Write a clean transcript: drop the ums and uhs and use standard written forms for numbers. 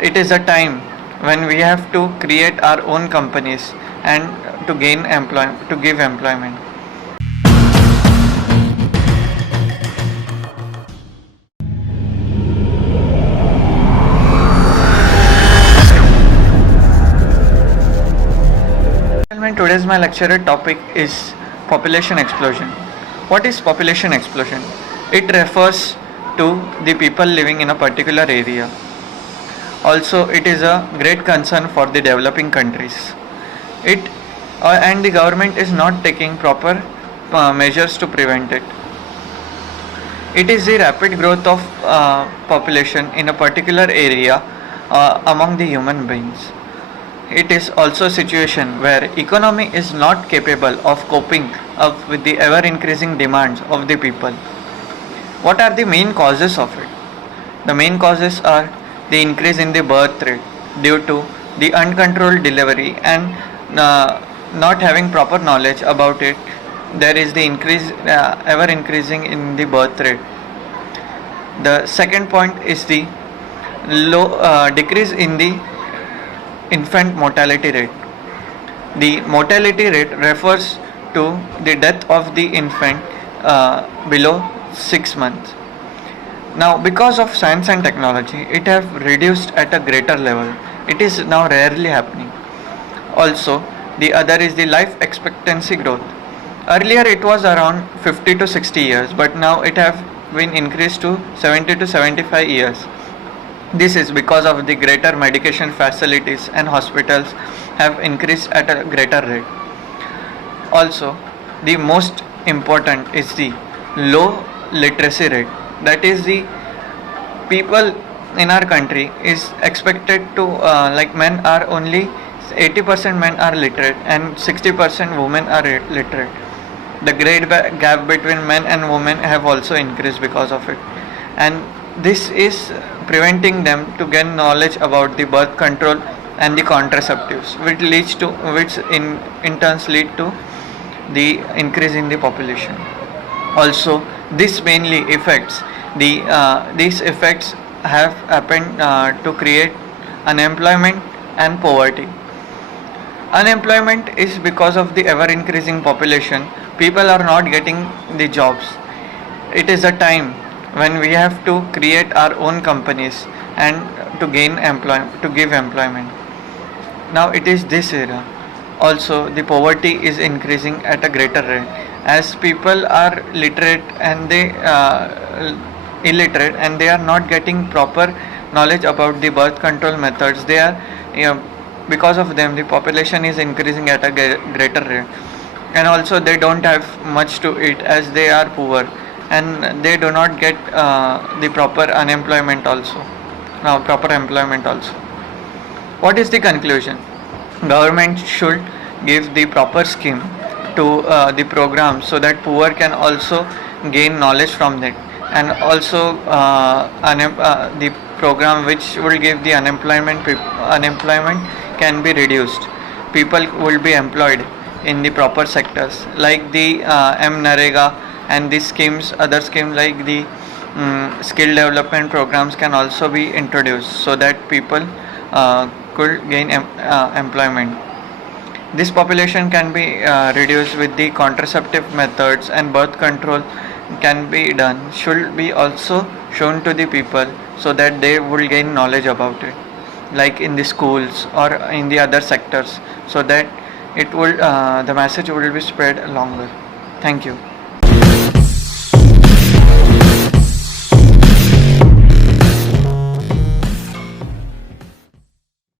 It is a time when we have to create our own companies and to give employment. Today's my lecture topic is population explosion. What is population explosion? It refers to the people living in a particular area. Also, it is a great concern for the developing countries. It and the government is not taking proper measures to prevent it. It is the rapid growth of population in a particular area among the human beings. It is also a situation where economy is not capable of coping up with the ever increasing demands of the people. What are the main causes of it? The main causes are the increase in the birth rate due to the uncontrolled delivery and not having proper knowledge about it. There is the increase ever increasing in the birth rate. The second point is the low decrease in the infant mortality rate. The mortality rate refers to the death of the infant below 6 months. Now, because of science and technology, it have reduced at a greater level. It is now rarely happening. Also, the other is the life expectancy growth. Earlier, it was around 50 to 60 years, but now it have been increased to 70 to 75 years. This is because of the greater medication facilities and hospitals have increased at a greater rate. Also, the most important is the low literacy rate. That is, the people in our country is expected to like men are only 80% men are literate and 60% women are literate. The great gap between men and women have also increased because of it, and this is preventing them to gain knowledge about the birth control and the contraceptives, which in turns lead to the increase in the population. Also, this mainly affects these effects have happened to create unemployment and poverty. Unemployment is because of the ever increasing population. People are not getting the jobs. It is a time when we have to create our own companies and to give employment. Now it is this era. Also, the poverty is increasing at a greater rate as people are literate and they illiterate and they are not getting proper knowledge about the birth control methods. They are because of them the population is increasing at a greater rate, and also they don't have much to eat as they are poor and they do not get the proper employment also. What is the conclusion? Government should give the proper scheme to the program so that poor can also gain knowledge from it, and also the program which will give the unemployment can be reduced. People will be employed in the proper sectors like the MNREGA and these schemes. Other schemes like the skill development programs can also be introduced so that people could gain employment. This population can be reduced with the contraceptive methods, and birth control can be done should be also shown to the people so that they will gain knowledge about it, like in the schools or in the other sectors, so that it will the message will be spread longer. Thank you.